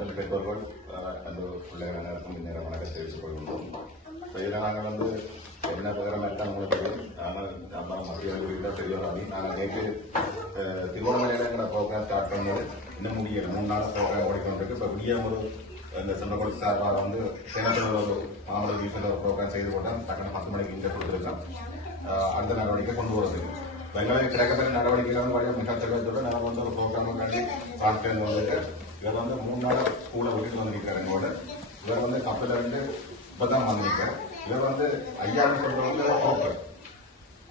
வந்து பெற்றோர்கள் அந்த பிள்ளைகள் அனைவருக்கும் இந்நேரம் வணக்கம் தெரிவித்துக் கொள்கின்றோம். இப்போ இதில் நாங்கள் வந்து என்ன பகிரமாக இருக்காங்க உங்களுக்கு தெரியும். ஆனால் அப்புறம் மத்திய வீட்டில் பெரியவர் நாங்கள் நேற்று திருவண்ணாமலையிலங்கிற ப்ரோக்ராம் ஸ்டார்ட் பண்ணும்போது இன்னும் முடியல. மூணு நாள் ப்ரோக்ராம் ஓடிக்கொண்டிருக்கு. இப்போ விடிய ஒரு இந்த சென்னகோடி சார்பாக வந்து சேலத்தில் ஒரு மாமலை வீட்டில் ஒரு ப்ரோக்ராம் செய்து போட்டால் டக்குனு பத்து மணிக்கு இங்கே கொடுத்துருக்கோம். அடுத்த நடவடிக்கை கொண்டு வருது வெங்காயம் கிடைக்கப்பெற நடவடிக்கைகள் வந்து மிக தெளிவத்தோட நாங்கள் வந்து ஒரு ப்ரோக்ராமை கண்டி கான்ஃபரன்ஸ் வந்துட்டு இவர் வந்து மூணு நாள் ஸ்கூலை விட்டுட்டு வந்திருக்காரு எங்களோட இவர் வந்து கப்பல இருந்து இப்பதான் வந்திருக்கார். இவர் வந்து ஐயாயிரம் சொல்றவங்க வந்து கோப்பர்.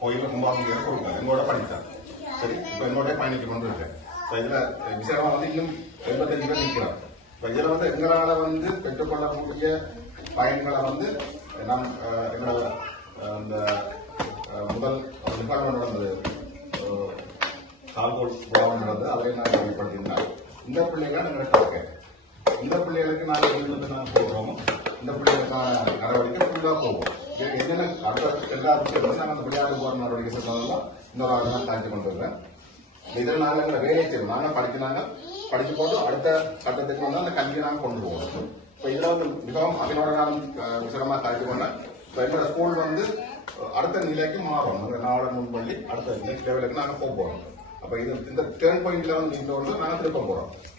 கோயிலில் கும்பாபிஷேகம் கொடுப்பார். எங்களோட படித்தார். சரி இப்போ என்னோட பயணிக்க கொண்டு இருக்கேன் இப்போ இதில் விசாரமா வந்து இன்னும் எழுபத்தஞ்சு பேர் நிற்கிறார் இப்போ இதில் வந்து எங்களால் வந்து பெற்றுக்கொள்ளக்கூடிய பயன்களை வந்து நாம் எங்களோட அந்த முதல் டிபார்ட்மெண்ட் நடந்தது கால்கோல் விழாவும் நடந்தது அதை நான் வெளிப்படுத்தியிருந்தேன் இந்த பிள்ளைகளை நாங்கள் பார்க்க இந்த பிள்ளைகளுக்கு நாங்கள் எங்களுக்கு நாங்கள் போடுறோமோ. இந்த பிள்ளைகளுக்கான நடவடிக்கை ஃபுல்லாக போவோம். என்னென்ன அடுத்த எல்லா விஷயங்களும் நாங்கள் அந்த விளையாட்டு போகிற நடவடிக்கை சொன்னதெல்லாம் இன்னொரு ஆள் தான் தாண்டி கொண்டு வருவேன். இதில் நாங்கள் எங்களை வேலையை செய்வோம் நாங்கள் படிக்கிறாங்க படிச்சு போட்டு அடுத்த கட்டத்துக்கு வந்து அந்த கல்வியை நாங்கள் கொண்டு போவோம். இப்போ இதில் வந்து மிகவும் அதனோட நான் விசரமாக தாண்டி கொண்டேன் இப்போ எங்களோட ஸ்கூல் வந்து அடுத்த நிலைக்கு மாறும். நாங்கள் நாவலர் முன்பள்ளி அடுத்த நெக்ஸ்ட் லெவலுக்கு நாங்கள் போக போகிறோம் அப்போ இது இந்த டேர்ன் பாயிண்ட்ல வந்து இந்த வந்து நாங்கள் திருப்ப போகிறோம்